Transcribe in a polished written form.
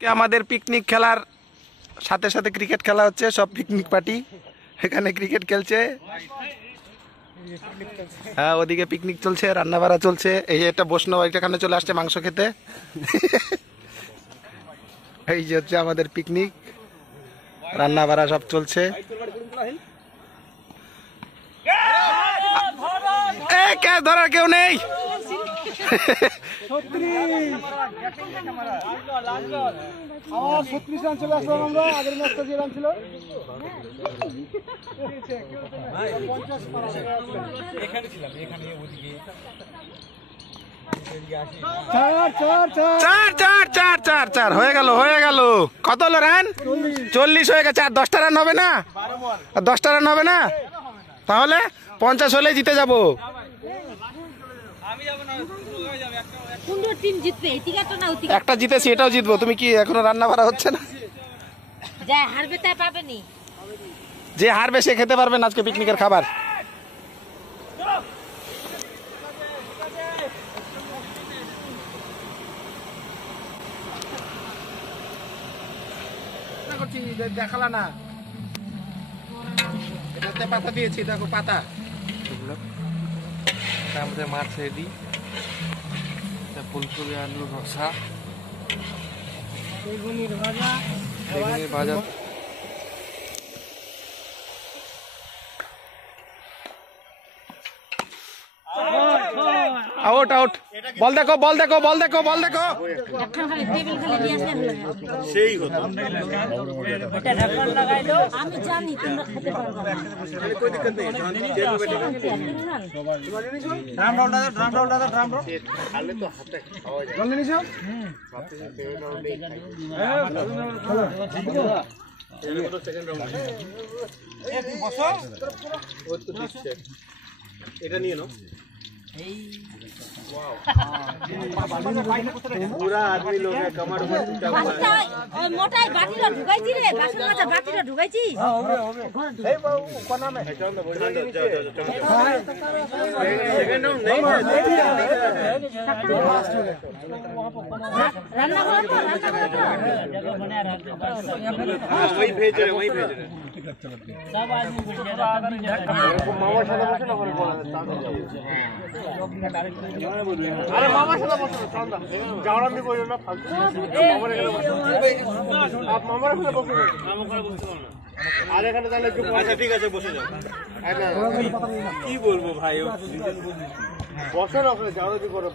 আমাদের পিকনিক খেলার সাথে সাথে ক্রিকেট খেলা হচ্ছে, সব পিকনিক পার্টি এখানে ক্রিকেট খেলছে। হ্যাঁ, ওদিকে পিকনিক চলছে, রান্না বাড়া চলছে। এই যে একটা বৈষ্ণব এখানে চলে আসছে মাংস খেতে। এই যে হচ্ছে আমাদের পিকনিক, রান্না বাড়া সব চলছে। ধরার কেউ নেই। হয়ে গেল। কত হলো রান? 40 হয়ে গেছে। আর 10টা রান হবে না? 10টা রান হবে না? তাহলে 50 হলে জিতে যাবো। একটা জিতেছি, এটাও জিতবো। তুমি কি এখনো রান্না বাড়া হচ্ছে না? যে হারবে সে খেতে পারবে না আজকে পিকনিকের খাবার। দেখালা না, এটাতে পাতা দিয়েছি, দেখো পাতা। মাছ রেডি, ফুলকপি আলুর রসা, বেগুনির ভাজা। Out out. বল দেখো, বল দেখো, বল দেখো, বল দেখো। সেই হতো। আমি জানি তোমরা খেতে পারবে না। ড্রাম রোল দাও, ড্রাম রোল দাও, ড্রাম রোল। খালে তো হাতে খাওয়া যায়। জল নিছো? এটা নিয়ে নাও। पूरा आदमी लोग है, कमर में टूटा हुआ है। মোটাই বাটিটা ঢুকাইছি রে, বাসন মাজা বাটিটা ঢুকাইছি। ए बाबू कोना में जाओ सेकंड राउंड नहीं है। রান্না করো তো, রান্না করো তো। हां वही भेज रहे, वही भेज रहे। सब आदमी बैठ जाए। मामा साथ बसो ना, बोले अरे मामा साथ बसो चांदा जावड़ा भी बोलो ना फालतू। मामा रे बसो, आप मामा रे बसो। मामा করে বসতে পারো না। আর এখানে তাহলে একটু। আচ্ছা ঠিক আছে, বসে যাও। কি বলবো ভাই, বসো না ওখানে, যাওড়া দি করো।